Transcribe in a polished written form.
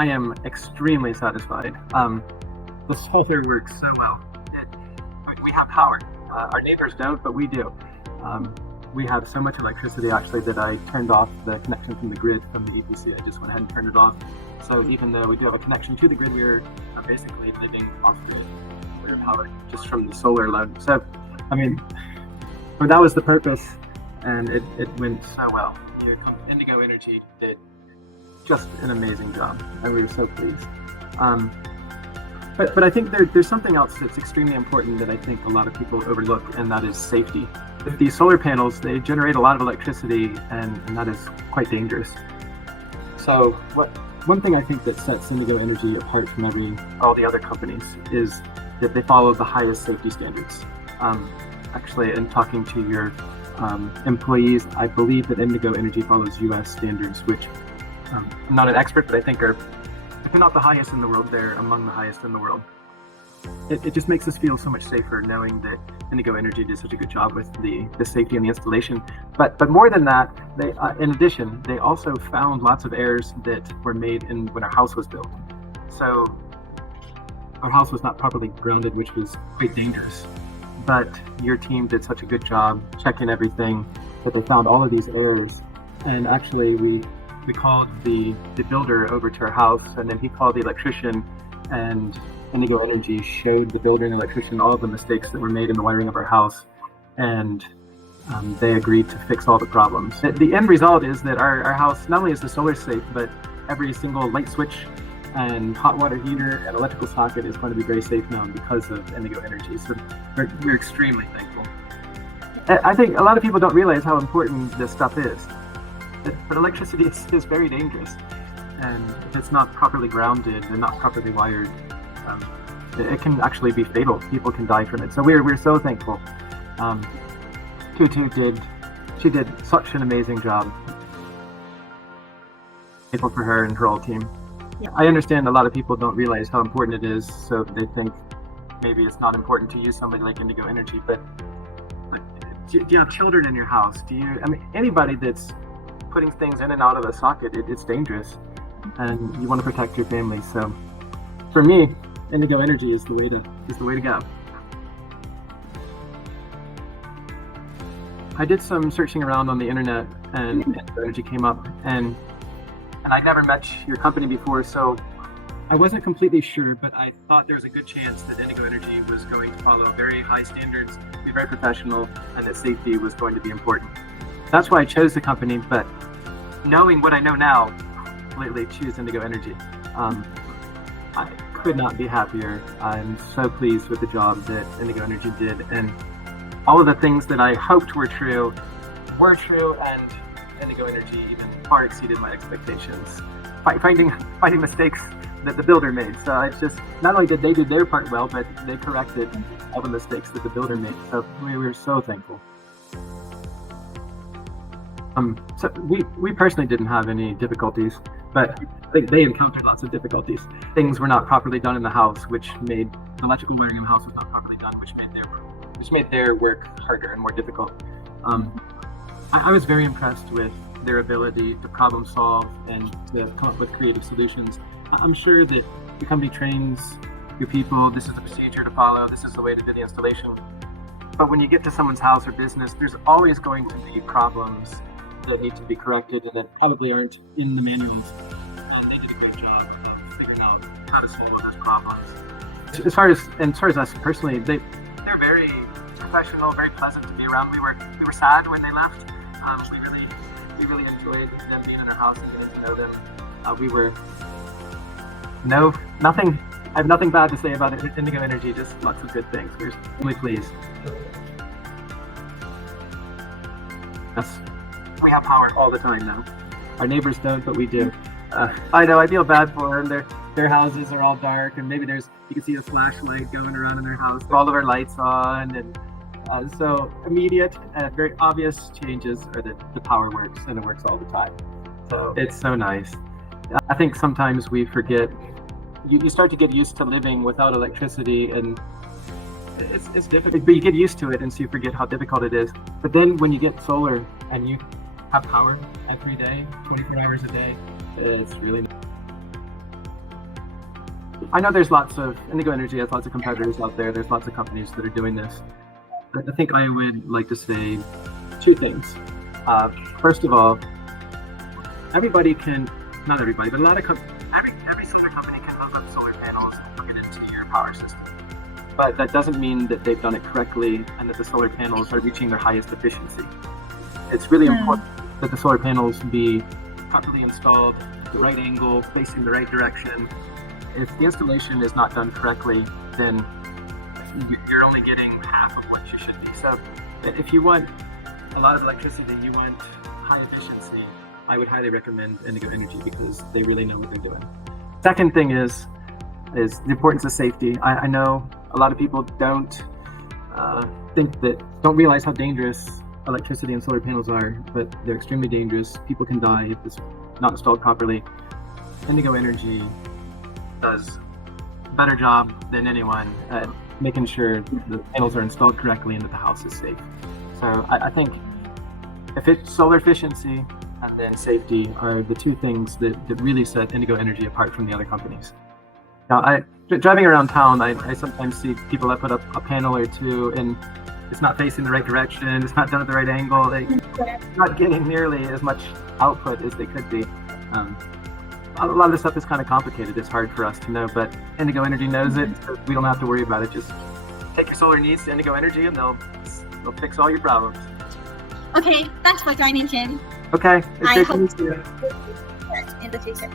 I am extremely satisfied. The solar works so well. We have power. Our neighbors don't, but we do. We have so much electricity actually that I turned off the connection from the grid from the EPC. I just went ahead and turned it off. So even though we do have a connection to the grid, we're basically living off grid. We're powered just from the solar alone. So, I mean, that was the purpose, and it went so well. Indigo Energy did just an amazing job, and we were so pleased. But I think there's something else that's extremely important that I think a lot of people overlook, and that is safety. These solar panels, they generate a lot of electricity, and that is quite dangerous. So one thing I think that sets Indigo Energy apart from all the other companies is that they follow the highest safety standards. Actually, in talking to your employees, I believe that Indigo Energy follows US standards, which I'm not an expert, but I think if they're not the highest in the world, they're among the highest in the world. It just makes us feel so much safer knowing that Indigo Energy did such a good job with the safety and the installation. But more than that, they in addition, they also found lots of errors that were made when our house was built. So our house was not properly grounded, which was quite dangerous. But your team did such a good job checking everything that they found all of these errors. And actually, we called the builder over to our house, and then he called the electrician, and Indigo Energy showed the builder and the electrician all of the mistakes that were made in the wiring of our house, and they agreed to fix all the problems. The end result is that our house, not only is the solar safe, but every single light switch and hot water heater and electrical socket is going to be very safe now because of Indigo Energy. So we're extremely thankful. I think a lot of people don't realize how important this stuff is. But electricity is very dangerous, and if it's not properly grounded and not properly wired, it can actually be fatal. People can die from it. So we're so thankful. She did such an amazing job. Thankful for her and her whole team. Yeah. I understand a lot of people don't realize how important it is, so they think maybe it's not important to use somebody like Indigo Energy. But do you have children in your house? Anybody that's putting things in and out of a socket, it's dangerous, and you want to protect your family. So for me, Indigo Energy is the way to go. I did some searching around on the internet, and Indigo Energy came up, and I'd never met your company before, so I wasn't completely sure, but I thought there was a good chance that Indigo Energy was going to follow very high standards, be very professional, and that safety was going to be important. That's why I chose the company, but knowing what I know now, completely choose Indigo Energy. I could not be happier. I'm so pleased with the job that Indigo Energy did, and all of the things that I hoped were true, and Indigo Energy even far exceeded my expectations. Finding mistakes that the builder made. So it's just, not only did they do their part well, but they corrected all the mistakes that the builder made. So we were so thankful. So we personally didn't have any difficulties, but I think they encountered lots of difficulties. Things were not properly done in the house, which made the electrical wiring in the house was not properly done, which made their work harder and more difficult. I was very impressed with their ability to problem solve and to come up with creative solutions. I'm sure that the company trains your people, this is the procedure to follow, this is the way to do the installation. But when you get to someone's house or business, there's always going to be problems that need to be corrected and that probably aren't in the manuals. And they did a great job of figuring out how to solve those problems. As far as us personally, they're very professional, very pleasant to be around. We were sad when they left. We really enjoyed them being in our house and getting to know them. I have nothing bad to say about it. Indigo Energy, just lots of good things. We're really pleased. Yes. We have power all the time now. Our neighbors don't, but we do. I know, I feel bad for them. Their houses are all dark, and maybe you can see a flashlight going around in their house. All of our lights on, and so immediate and very obvious changes are that the power works, and it works all the time. So it's so nice. I think sometimes we forget. You start to get used to living without electricity, and it's difficult, but you get used to it, and so you forget how difficult it is. But then when you get solar and you have power every day, 24 hours a day, it's really nice. I know there's Indigo Energy has lots of competitors out there. There's lots of companies that are doing this. I think I would like to say two things. First of all, not everybody, but every solar company can hook up solar panels and plug it into your power system. But that doesn't mean that they've done it correctly and that the solar panels are reaching their highest efficiency. It's really important that the solar panels be properly installed, the right angle, facing the right direction. If the installation is not done correctly, then you're only getting half of what you should be. So if you want a lot of electricity, you want high efficiency, I would highly recommend Indigo Energy because they really know what they're doing. Second thing is the importance of safety. I know a lot of people don't realize how dangerous electricity and solar panels are, but they're extremely dangerous. People can die if it's not installed properly. Indigo Energy does a better job than anyone at making sure the panels are installed correctly and that the house is safe. So I think solar efficiency and then safety are the two things that really set Indigo Energy apart from the other companies. Now, driving around town, I sometimes see people that put up a panel or two and it's not facing the right direction, it's not done at the right angle, they're not getting nearly as much output as they could be. A lot of this stuff is kind of complicated. It's hard for us to know, but Indigo Energy knows it, so we don't have to worry about it. Just take your solar needs to Indigo Energy and they'll fix all your problems. Okay, thanks for joining, Shan. Okay, it's I great to hope meet you. in the future.